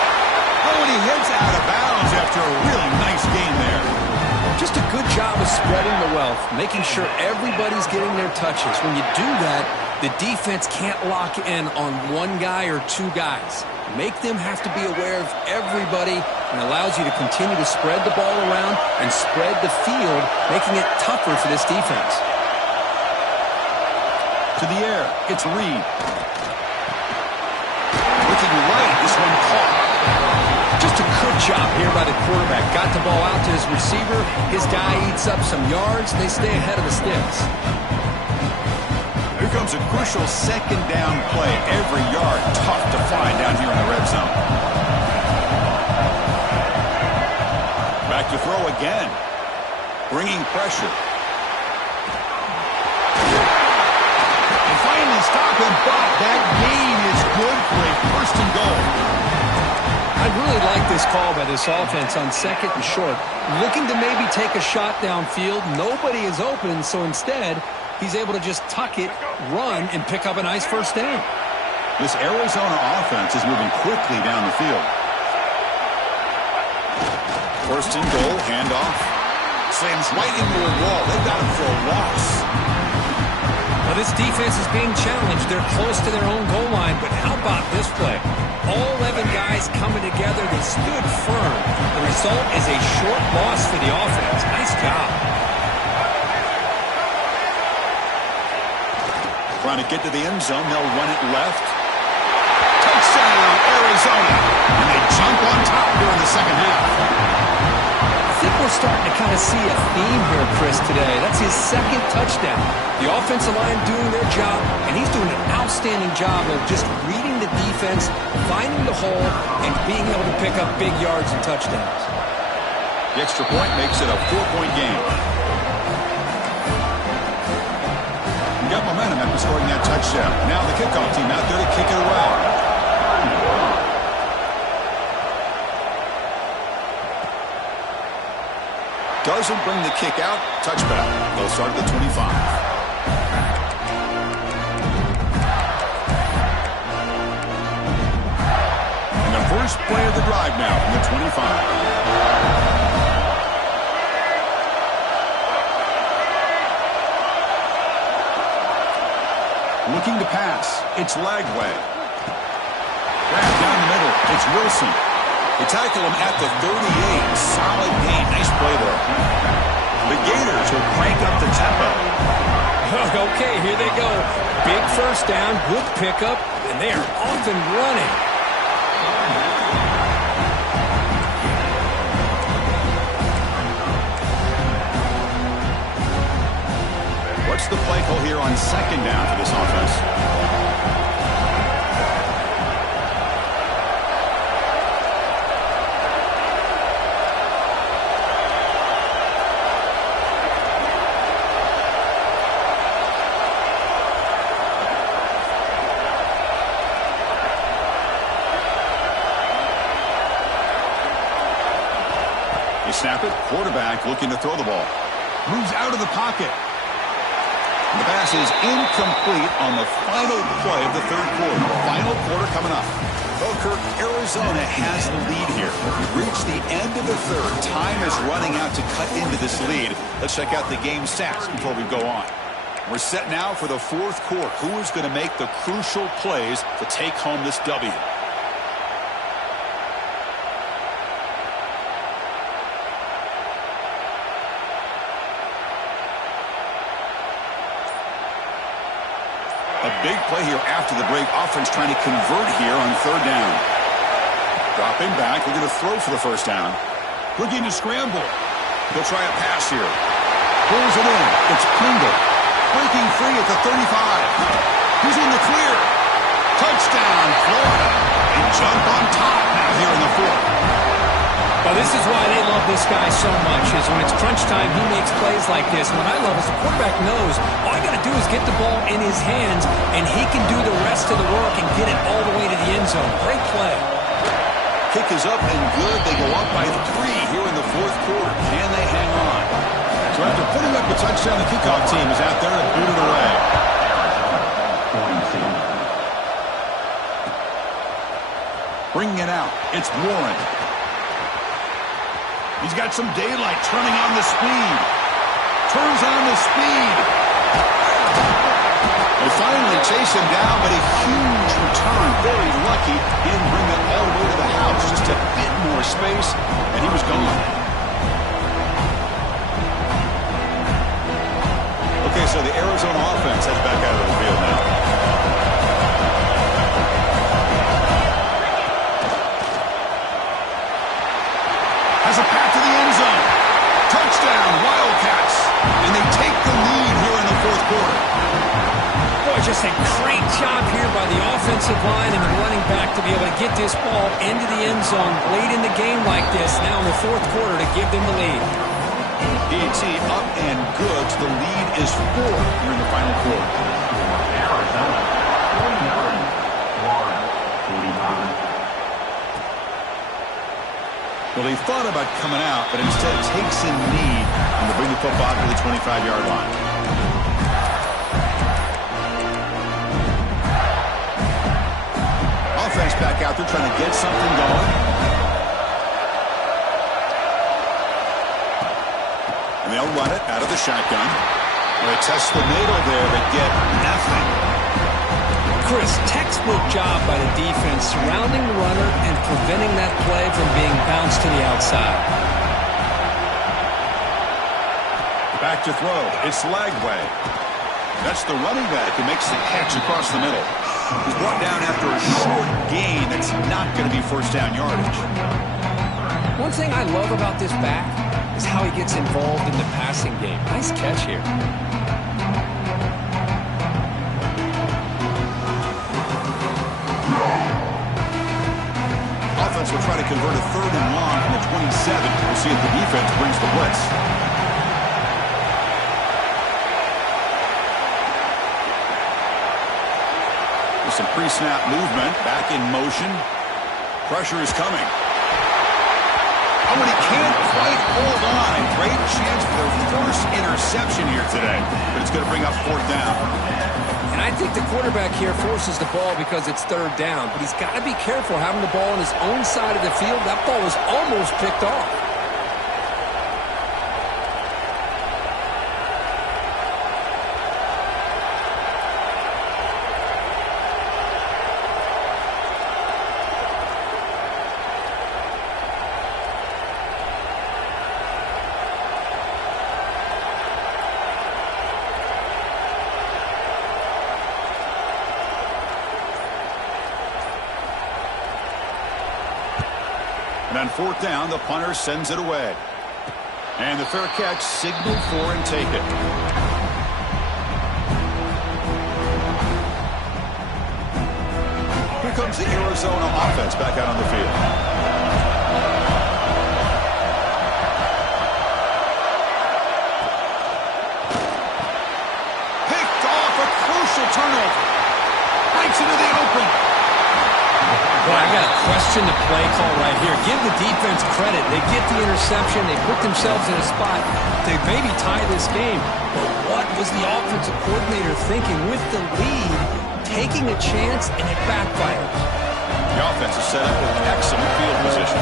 Oh, and he heads out of bounds after a really nice game there. Just a good job of spreading the wealth, making sure everybody's getting their touches. When you do that, the defense can't lock in on one guy or two guys. Make them have to be aware of everybody, and allows you to continue to spread the ball around and spread the field, making it tougher for this defense. To the air, it's Reed. Looking right, this one caught. Just a good job here by the quarterback. Got the ball out to his receiver. His guy eats up some yards, and they stay ahead of the sticks. Here comes a crucial 2nd down play. Every yard tough to find down here in the red zone. Back to throw again. Bringing pressure. They finally stop him, but that gain is good for a 1st and goal. I really like this call by this offense on 2nd and short. Looking to maybe take a shot downfield. Nobody is open, so instead, he's able to just tuck it, run, and pick up a nice 1st down. This Arizona offense is moving quickly down the field. 1st and goal, handoff. Slams right into a wall. They've got him for a loss. Well, this defense is being challenged. They're close to their own goal line, but how about this play? All 11 guys coming together. They stood firm. The result is a short loss for the offense. Nice job. Trying to get to the end zone. They'll run it left. Touchdown, Arizona. And they jump on top during the 2nd half. I think we're starting to kind of see a theme here, Chris, today. That's his 2nd touchdown. The offensive line doing their job, and he's doing an outstanding job of just reading the defense, finding the hole, and being able to pick up big yards and touchdowns. The extra point makes it a 4-point game. You got momentum after scoring that touchdown. Now the kickoff team out there to kick it away. Doesn't bring the kick out. Touchback. They'll start at the 25. And the first play of the drive now from the 25. Looking to pass. It's Lagway. Grab down the middle. It's Wilson. They tackle him at the 38. Solid gain. Nice play there. The Gators will crank up the tempo. Okay, here they go. Big 1st down, good pickup, and they are off and running. What's the play call here on 2nd down for this offense? They snap it. Quarterback looking to throw the ball. Moves out of the pocket. And the pass is incomplete on the final play of the 3rd quarter. Final quarter coming up. Well, Kirk, Arizona has the lead here. We've reached the end of the 3rd. Time is running out to cut into this lead. Let's check out the game stats before we go on. We're set now for the 4th quarter. Who is going to make the crucial plays to take home this W? A big play here after the break. Offense trying to convert here on 3rd down. Dropping back. We're going to throw for the 1st down. Looking to scramble. They'll try a pass here. Pulls it in. It's Pringle. Breaking free at the 35. He's in the clear. Touchdown, Florida. They jump on top now here in the 4th. Well, this is why they love this guy so much is when it's crunch time, he makes plays like this. What I love is the quarterback knows all you got to do is get the ball in his hands, and he can do the rest of the work and get it all the way to the end zone. Great play. Kick is up and good. They go up by 3 here in the fourth quarter. Can they hang on? So after putting up a touchdown, the kickoff team is out there to boot it away. Bringing it out. It's Warren. He's got some daylight, turning on the speed. Turns on the speed. They finally chase him down, but a huge return. Very lucky. He didn't bring it all the way to the house. Just a bit more space, and he was gone. Okay, so the Arizona offense heads back out of the field now. Has a path to the end zone. Touchdown, Wildcats. And they take the lead here in the fourth quarter. Boy, just a great job here by the offensive line and the running back to be able to get this ball into the end zone late in the game like this, now in the fourth quarter, to give them the lead. DT up and good. The lead is 4 here in the final quarter. Well, he thought about coming out, but instead takes a knee and they bring the football to the 25-yard line. Offense back out there trying to get something going. And they'll run it out of the shotgun. They test the middle there, but get nothing. Chris, textbook job by the defense surrounding the runner and preventing that play from being bounced to the outside. Back to throw. It's Lagway. That's the running back who makes the catch across the middle. He's brought down after a short gain that's not going to be first down yardage. One thing I love about this back is how he gets involved in the passing game. Nice catch here. Offense will try to convert a 3rd and long from the 27. We'll see if the defense brings the blitz. With some pre-snap movement, back in motion. Pressure is coming. Oh, and he can't quite hold on. Great chance for their first interception here today, but it's going to bring up 4th down. And I think the quarterback here forces the ball because it's 3rd down, but he's got to be careful having the ball on his own side of the field. That ball was almost picked off. And on 4th down, the punter sends it away. And the fair catch signaled for and take it. Here comes the Arizona offense back out on the field. Picked off, a crucial turnover. Breaks into the open. Well, I got to question the play call right here. Give the defense credit. They get the interception. They put themselves in a spot to maybe tie this game. But what was the offensive coordinator thinking with the lead, taking a chance, and it backfires? The offense is set up with excellent field position.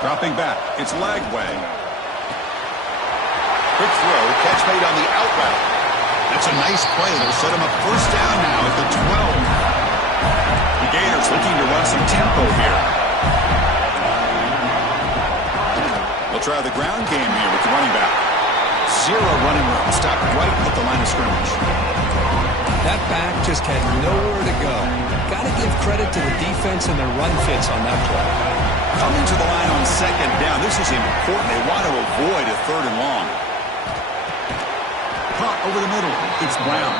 Dropping back. It's Lagway. Quick throw, catch made on the out route. That's a nice play. It'll set him up 1st down now at the 12. The Gators looking to run some tempo here. They'll try the ground game here with the running back. 0 running room. Stopped right at the line of scrimmage. That back just had nowhere to go. Got to give credit to the defense and their run fits on that play. Coming to the line on 2nd down. This is important. They want to avoid a 3rd and long. Caught over the middle. It's Brown.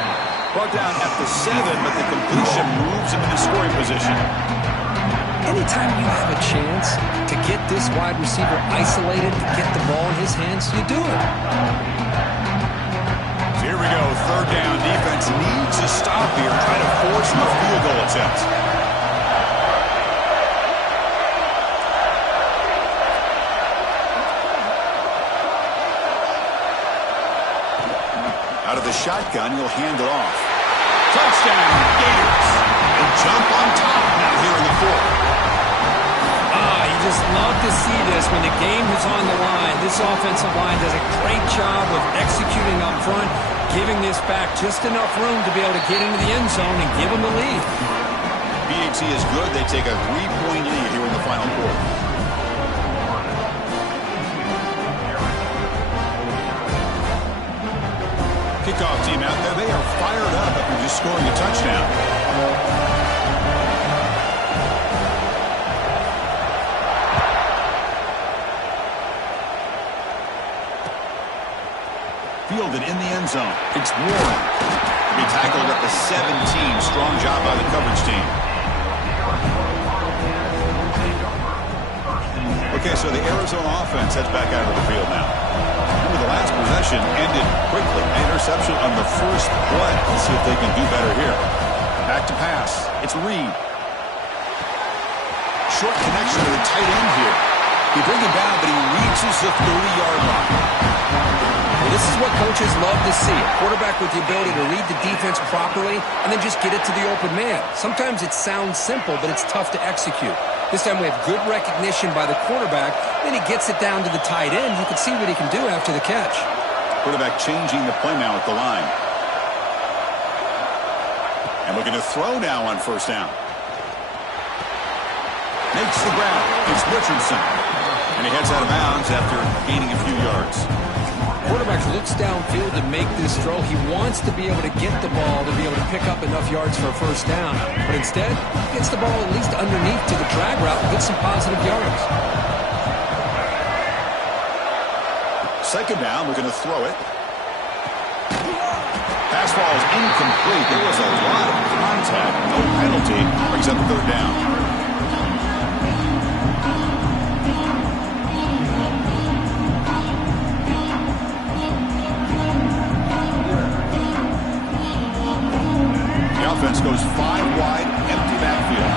Brought down at the 7, but the completion moves him into scoring position. Anytime you have a chance to get this wide receiver isolated, to get the ball in his hands, you do it. So here we go, third down. Defense needs to stop here, try to force the field goal attempt. Out of the shotgun, he'll hand it off. Touchdown, Gators. They jump on top now here in the fourth. You just love to see this when the game is on the line. This offensive line does a great job of executing up front, giving this back just enough room to be able to get into the end zone and give them the lead. BAT is good. They take a 3-point lead here in the final quarter. Kickoff team out there. They are fired up after just scoring a touchdown. Fielded in the end zone. It's Warren. To be tackled at the 17. Strong job by the coverage team. Okay, so the Arizona offense heads back out of the field now. Remember, the last possession ended quickly. Interception on the first play. Let's see if they can do better here. Back to pass. It's Reed. Short connection to the tight end here. He brings him down, but he reaches the 30-yard line. Well, this is what coaches love to see. A quarterback with the ability to read the defense properly and then just get it to the open man. Sometimes it sounds simple, but it's tough to execute. This time we have good recognition by the quarterback. Then he gets it down to the tight end. You can see what he can do after the catch. Quarterback changing the play now at the line. And looking to throw now on first down. Makes the grab. It's Richardson. And he heads out of bounds after gaining a few yards. Quarterback looks downfield to make this throw. He wants to be able to get the ball to be able to pick up enough yards for a first down. But instead, he gets the ball at least underneath to the drag route and gets some positive yards. Second down, we're going to throw it. Pass ball is incomplete. There was a lot of contact. No penalty. Brings up the third down. Offense goes 5 wide, empty backfield.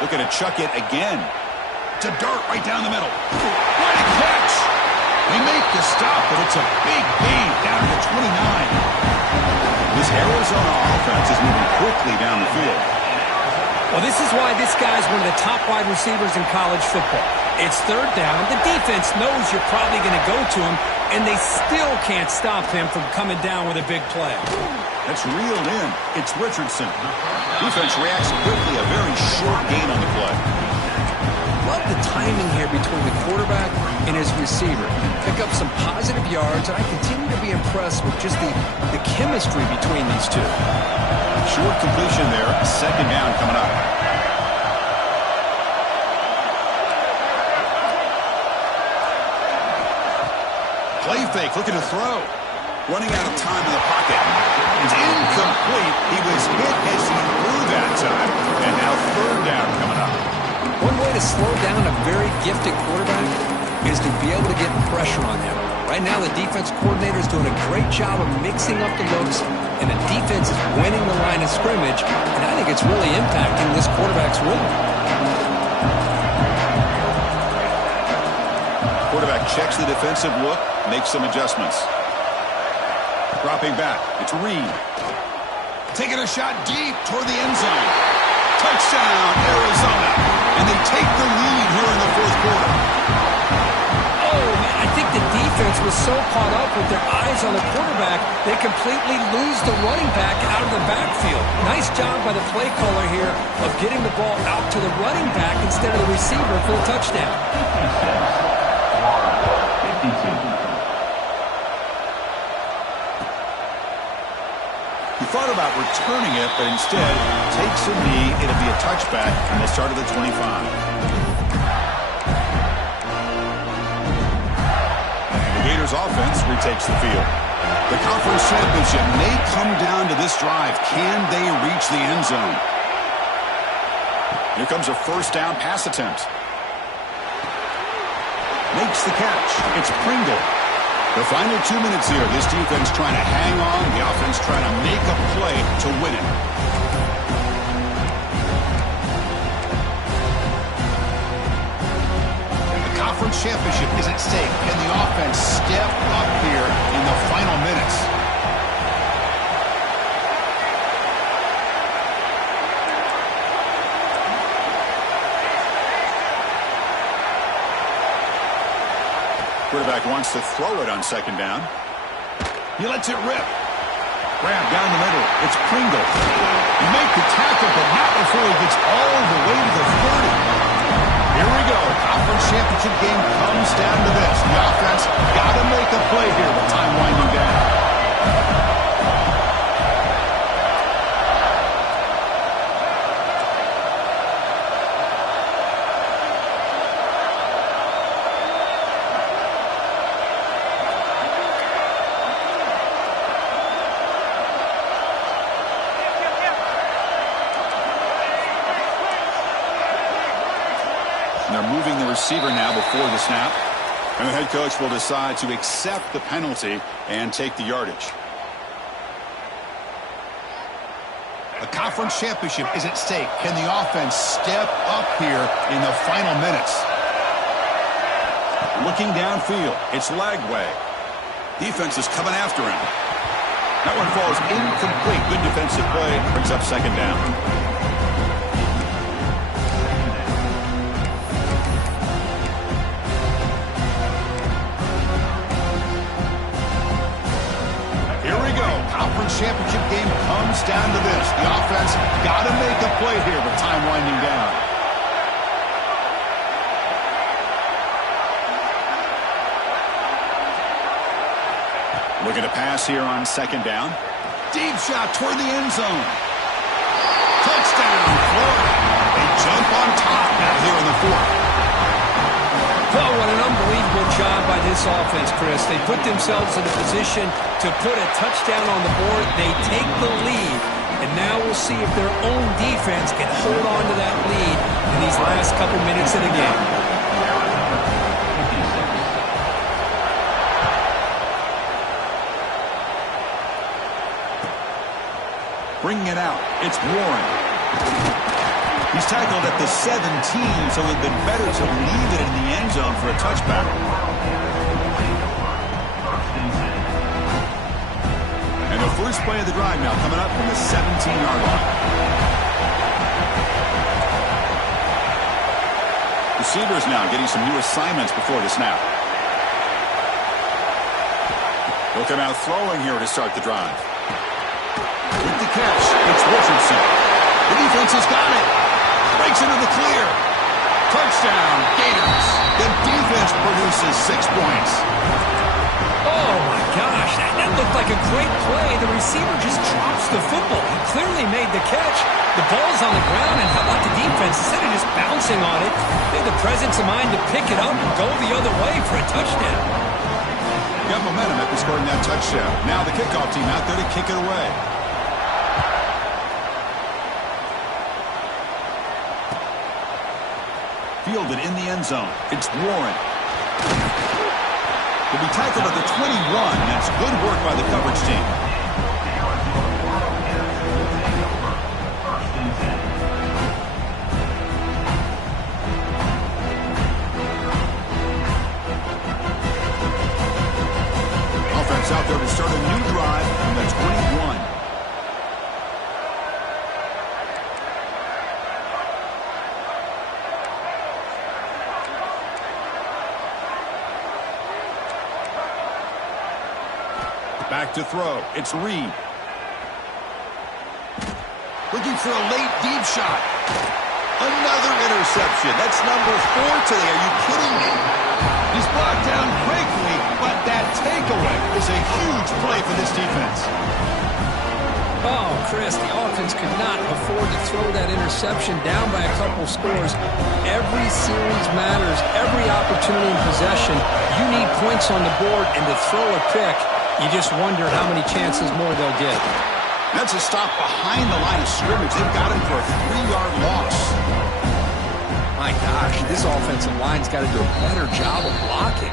Looking to chuck it again. To dirt right down the middle. What a catch! They make the stop, but it's a big gain down to 29. This Arizona offense is moving quickly down the field. Well, this is why this guy's one of the top wide receivers in college football. It's third down. The defense knows you're probably going to go to him, and they still can't stop him from coming down with a big play. That's reeled in. It's Richardson. Defense reacts quickly. A very short gain on the play. Love the timing here between the quarterback and his receiver. Pick up some positive yards, and I continue to be impressed with just the chemistry between these two. Short completion there. Second down coming up. Play fake, looking to throw. Running out of time in the pocket. It's incomplete. He was hit as he threw that time. And now third down coming up. One way to slow down a very gifted quarterback is to be able to get pressure on him. Right now, the defense coordinator is doing a great job of mixing up the looks, and the defense is winning the line of scrimmage, and I think it's really impacting this quarterback's rhythm. Quarterback checks the defensive look, makes some adjustments. Dropping back, it's Reed. Taking a shot deep toward the end zone. Touchdown, Arizona. And they take the lead here in the fourth quarter. Oh, man, I think the defense was so caught up with their eyes on the quarterback, they completely lose the running back out of the backfield. Nice job by the play caller here of getting the ball out to the running back instead of the receiver for the touchdown. He thought about returning it, but instead takes a knee. It'll be a touchback, and they'll start at the 25. offense retakes the field. The conference championship may come down to this drive. Can they reach the end zone? Here comes a first down pass attempt. Makes the catch. It's Pringle. The final 2 minutes here. This defense trying to hang on. The offense trying to make a play to win it. The conference championship is at stake. Can the offense step up here in the final minutes? Quarterback wants to throw it on second down. He lets it rip. Grab down the middle. It's Pringle. He makes the tackle, but not before he gets all the way to the 30. Here we go. Conference championship game comes down to this. The offense got to make a play here with time winding down. They're moving the receiver now before the snap. And the head coach will decide to accept the penalty and take the yardage. A conference championship is at stake. Can the offense step up here in the final minutes? Looking downfield. It's Lagway. Defense is coming after him. That one falls incomplete. Good defensive play. Brings up second down. Championship game comes down to this. The offense got to make a play here with time winding down. Looking to pass here on second down. Deep shot toward the end zone. Touchdown, Florida. They jump on top now here in the fourth. Oh, what an unbelievable job by this offense, Chris. They put themselves in a position to put a touchdown on the board. They take the lead, and now we'll see if their own defense can hold on to that lead in these last couple minutes of the game. Bringing it out, it's Warren. He's tackled at the 17, so it would have been better to leave it in the end zone for a touchback. And the first play of the drive now coming up from the 17-yard line. Receivers now getting some new assignments before the snap. They'll come out throwing here to start the drive. With the catch, it's Richardson. The defense has got it. Breaks into the clear. Touchdown, Gators. The defense produces 6 points. Oh, my gosh. That looked like a great play. The receiver just drops the football. He clearly made the catch. The ball's on the ground, and how about the defense? Instead of just bouncing on it, they had the presence of mind to pick it up and go the other way for a touchdown. Got momentum after scoring that touchdown. Now the kickoff team out there to kick it away. Fielded in the end zone. It's Warren. He'll be tackled at the 21. That's good work by the coverage team. Offense out there to start a new drive from the 21. Back to throw. It's Reed. Looking for a late deep shot. Another interception. That's number 4 today. Are you kidding me? He's brought down quickly, but that takeaway is a huge play for this defense. Oh, Chris, the offense could not afford to throw that interception down by a couple scores. Every series matters. Every opportunity in possession, you need points on the board, and to throw a pick, you just wonder how many chances more they'll get. That's a stop behind the line of scrimmage. They've got him for a 3-yard loss. My gosh, this offensive line's got to do a better job of blocking.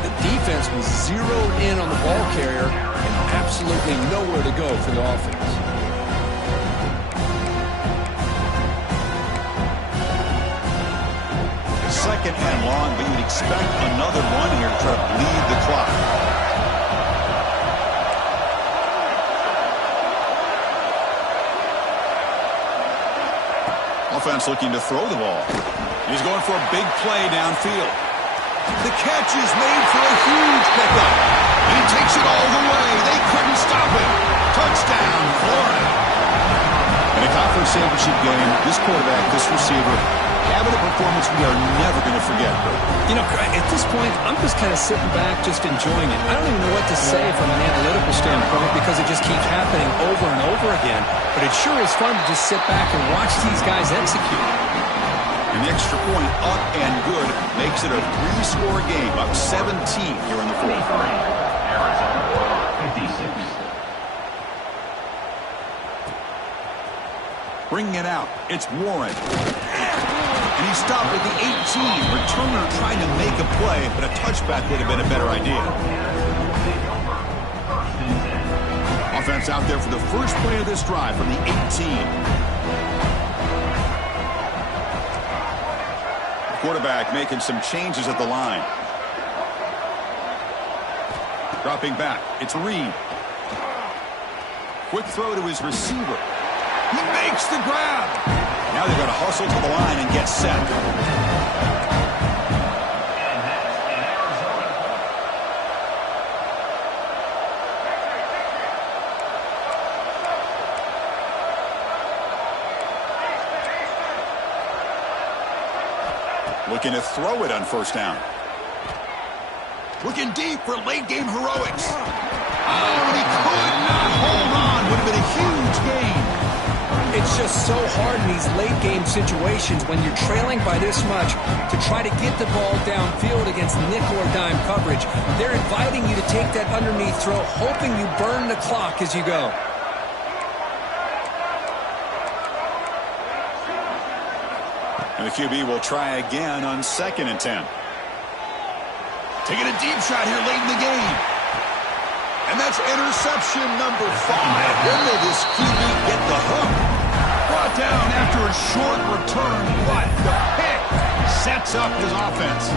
The defense was zeroed in on the ball carrier and absolutely nowhere to go for the offense. Second and long, but you'd expect another one here to try to bleed the clock. Offense looking to throw the ball. He's going for a big play downfield. The catch is made for a huge pickup. He takes it all the way. They couldn't stop him. Touchdown, Florida. In a conference championship game, this quarterback, this receiver, having a performance we are never going to forget. You know, at this point, I'm just kind of sitting back, just enjoying it. I don't even know what to say from an analytical standpoint because it just keeps happening over and over again. But it sure is fun to just sit back and watch these guys execute. An extra point up and good makes it a 3-score game, up 17 here in the fourth. Bringing it out, it's Warren. And he stopped at the 18. Returner trying to make a play, but a touchback would have been a better idea. Offense out there for the first play of this drive from the 18. Quarterback making some changes at the line. Dropping back, it's Reed. Quick throw to his receiver. He makes the grab. Now they've got to hustle to the line and get set. Looking to throw it on first down. Looking deep for late-game heroics. Oh, and he could not hold on. Would have been a huge gain. It's just so hard in these late-game situations when you're trailing by this much to try to get the ball downfield against nickel or dime coverage. They're inviting you to take that underneath throw, hoping you burn the clock as you go. And the QB will try again on 2nd and 10. Taking a deep shot here late in the game. And that's interception number 5. When will this QB get the hook? Brought down after a short return, but the pick sets up his offense.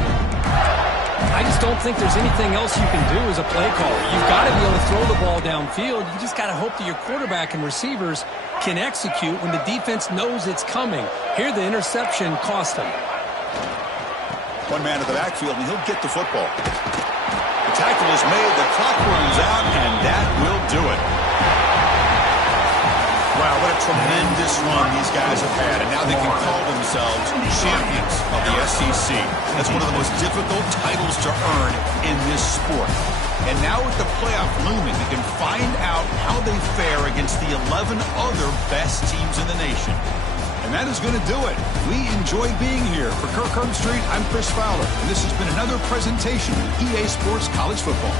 I just don't think there's anything else you can do as a play caller. You've got to be able to throw the ball downfield. You just got to hope that your quarterback and receivers can execute when the defense knows it's coming. Here, the interception cost him. One man at the backfield, and he'll get the football. The tackle is made, the clock runs out, and that will do it. Wow, what a tremendous run these guys have had, and now they can call themselves champions of the SEC. That's one of the most difficult titles to earn in this sport. And now with the playoff looming, we can find out how they fare against the 11 other best teams in the nation. And that is going to do it. We enjoy being here. For Kirk Street, I'm Chris Fowler, and this has been another presentation of EA Sports College Football.